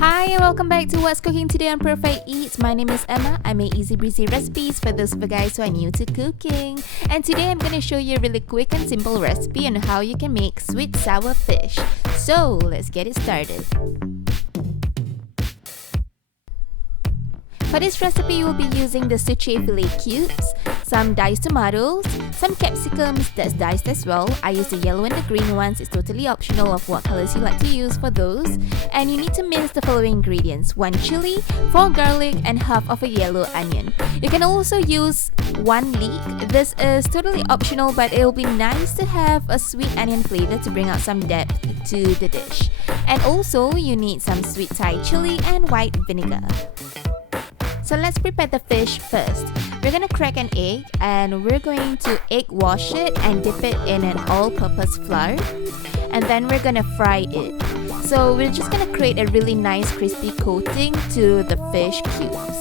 Hi and welcome back to What's Cooking Today on Perfect Eats. My name is Emma. I make easy breezy recipes for those of you guys who are new to cooking. And today I'm going to show you a really quick and simple recipe on how you can make sweet sour fish. So let's get it started. For this recipe, you'll be using the sutchi fillet cubes, some diced tomatoes, some capsicums that's diced as well. I use the yellow and the green ones. It's totally optional of what colors you like to use for those. And you need to mince the following ingredients: 1 chili, 4 garlic, and half of a yellow onion. You can also use 1 leek. This is totally optional, but it'll be nice to have a sweet onion flavor to bring out some depth to the dish. And also, you need some sweet Thai chili and white vinegar. So let's prepare the fish first. We're going to crack an egg and we're going to egg wash it and dip it in an all-purpose flour. And then we're going to fry it. So we're just going to create a really nice crispy coating to the fish cubes.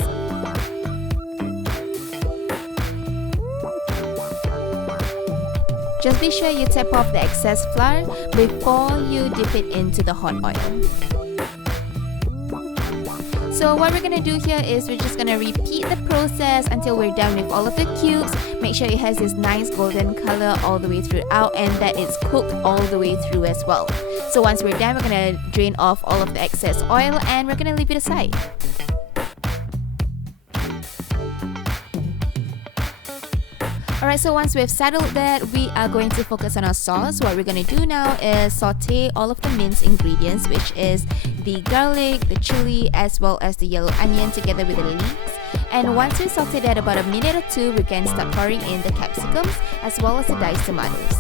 Just be sure you tap off the excess flour before you dip it into the hot oil. So what we're going to do here is we're just going to repeat the process until we're done with all of the cubes. Make sure it has this nice golden color all the way throughout and that it's cooked all the way through as well. So once we're done, we're going to drain off all of the excess oil and we're going to leave it aside. Alright, so once we've settled that, we are going to focus on our sauce. What we're going to do now is saute all of the minced ingredients, which is the garlic, the chili, as well as the yellow onion together with the leeks. And once we saute that about a minute or two, we can start pouring in the capsicums as well as the diced tomatoes.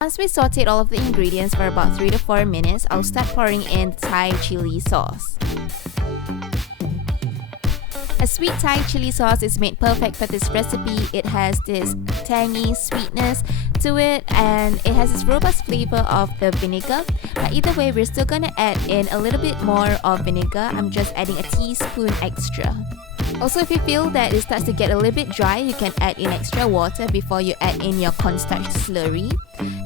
Once we sauteed all of the ingredients for about 3 to 4 minutes, I'll start pouring in Thai chili sauce. A sweet Thai chili sauce is made perfect for this recipe. It has this tangy sweetness to it and it has this robust flavor of the vinegar. But either way, we're still going to add in a little bit more of vinegar. I'm just adding a teaspoon extra. Also, if you feel that it starts to get a little bit dry, you can add in extra water before you add in your cornstarch slurry.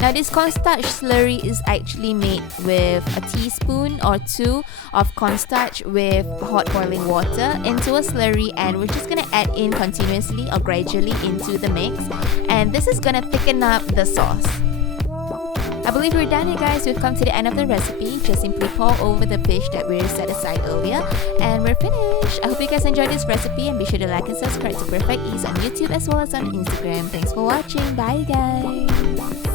Now, this cornstarch slurry is actually made with a teaspoon or 2 of cornstarch with hot boiling water into a slurry, and we're just going to add in continuously or gradually into the mix. And this is going to thicken up the sauce. I believe we're done here, guys. We've come to the end of the recipe. Just simply pour over the fish that we set aside earlier and we're finished. I hope you guys enjoyed this recipe and be sure to like and subscribe to Perfect Eats on YouTube as well as on Instagram. Thanks for watching. Bye, guys.